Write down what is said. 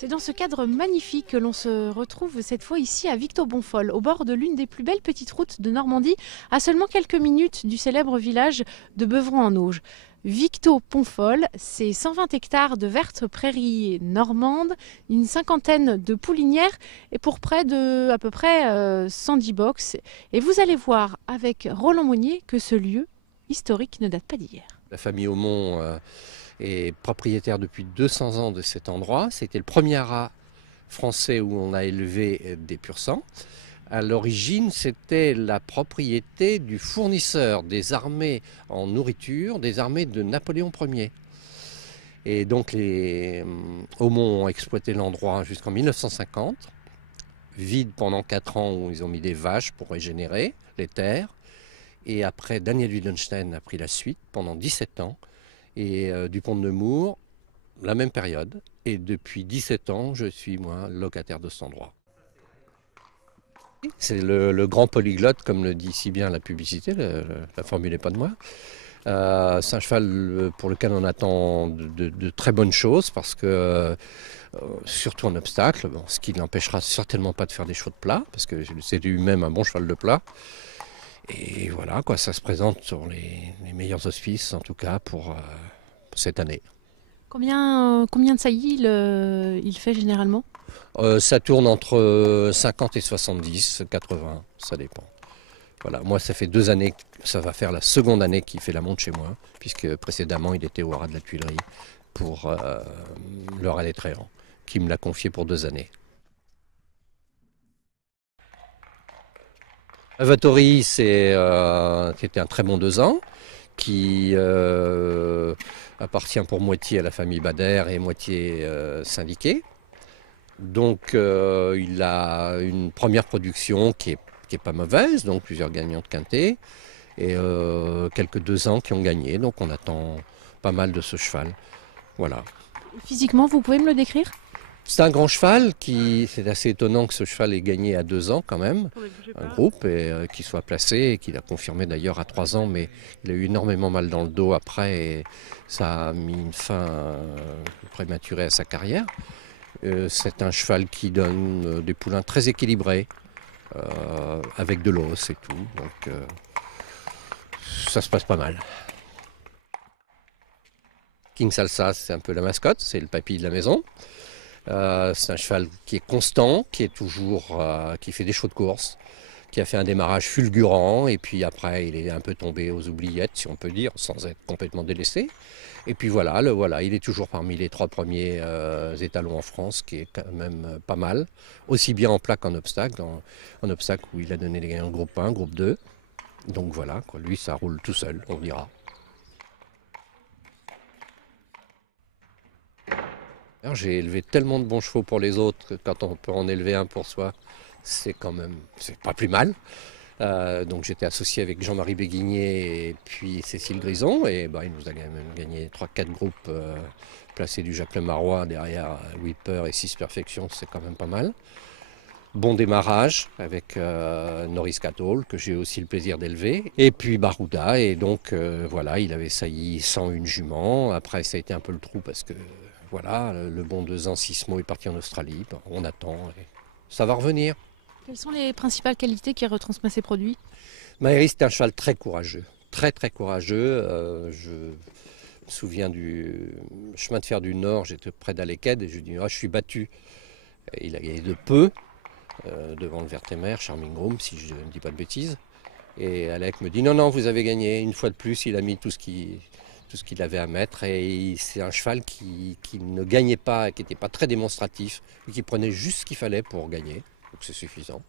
C'est dans ce cadre magnifique que l'on se retrouve cette fois ici à Victo-Bonfol, au bord de l'une des plus belles petites routes de Normandie, à seulement quelques minutes du célèbre village de Beuvron-en-Auge. Victo-Bonfol, c'est 120 hectares de vertes prairies normandes, une cinquantaine de poulinières et pour près de à peu près 110 box. Et vous allez voir avec Roland Monnier que ce lieu historique ne date pas d'hier. La famille Aumont est propriétaire depuis 200 ans de cet endroit. C'était le premier haras français où on a élevé des pur-sangs. À l'origine, c'était la propriété du fournisseur des armées en nourriture, des armées de Napoléon Ier. Et donc les Aumont ont exploité l'endroit jusqu'en 1950, vide pendant 4 ans où ils ont mis des vaches pour régénérer les terres. Et après, Daniel Wildenstein a pris la suite pendant 17 ans. Et Dupont de Nemours, la même période. Et depuis 17 ans, je suis, moi, locataire de cet endroit. C'est le grand polyglotte, comme le dit si bien la publicité, la formule n'est pas de moi. C'est un cheval pour lequel on attend de très bonnes choses, parce que, surtout en obstacle, bon, ce qui ne l'empêchera certainement pas de faire des chevaux de plat, parce que c'est lui-même un bon cheval de plat. Et voilà, quoi, ça se présente sur les meilleurs auspices, en tout cas, pour cette année. Combien de saillies il fait généralement? Ça tourne entre 50 et 70, 80, ça dépend. Voilà, moi, ça fait 2 années, ça va faire la seconde année qu'il fait la monte chez moi, puisque précédemment, il était au haras de la Tuilerie pour le Rallye Tréant, qui me l'a confié pour 2 années. Avatori, c'était un très bon 2 ans, qui appartient pour moitié à la famille Bader et moitié syndiquée. Donc il a une première production qui est pas mauvaise, donc plusieurs gagnants de quintet, et quelques 2 ans qui ont gagné, donc on attend pas mal de ce cheval. Voilà. Physiquement, vous pouvez me le décrire? C'est un grand cheval, c'est assez étonnant que ce cheval ait gagné à 2 ans quand même, un groupe, et qu'il soit placé, et qu'il a confirmé d'ailleurs à 3 ans, mais il a eu énormément mal dans le dos après, et ça a mis une fin prématurée à sa carrière. C'est un cheval qui donne des poulains très équilibrés, avec de l'os et tout, donc ça se passe pas mal. King Salsa, c'est un peu la mascotte, c'est le papy de la maison. C'est un cheval qui est constant, qui est toujours, qui fait des chevaux de course, qui a fait un démarrage fulgurant, et puis après il est un peu tombé aux oubliettes, si on peut dire, sans être complètement délaissé. Et puis voilà, il est toujours parmi les 3 premiers étalons en France, qui est quand même pas mal, aussi bien en plat qu'en obstacle, en obstacle où il a donné les gagnants groupe 1, groupe 2. Donc voilà, quoi, lui ça roule tout seul, on dira. J'ai élevé tellement de bons chevaux pour les autres que quand on peut en élever un pour soi, c'est pas plus mal. Donc j'étais associé avec Jean-Marie Béguigné et puis Cécile Grison, et il nous a même gagné 3-4 groupes placés du Jacques Lemarois derrière Whipper et 6 Perfection, c'est quand même pas mal. Bon démarrage avec Norris Catall, que j'ai aussi le plaisir d'élever, et puis Barouda, et donc voilà, il avait sailli 101 juments. Après ça a été un peu le trou parce que voilà, le bon 2 ans Sismo est parti en Australie, on attend, et ça va revenir. Quelles sont les principales qualités qui retransmettent ces produits? Maëri, c'est un cheval très courageux, très très courageux. Je me souviens du chemin de fer du Nord, j'étais près d'Aleked et je lui dis je suis battu. Et il a gagné de peu devant le Vertemer, Charming Groom, si je ne dis pas de bêtises. Et Alec me dit non, vous avez gagné, une fois de plus, il a mis tout ce qu'il avait à mettre, et c'est un cheval qui ne gagnait pas, qui n'était pas très démonstratif, et qui prenait juste ce qu'il fallait pour gagner, donc c'est suffisant.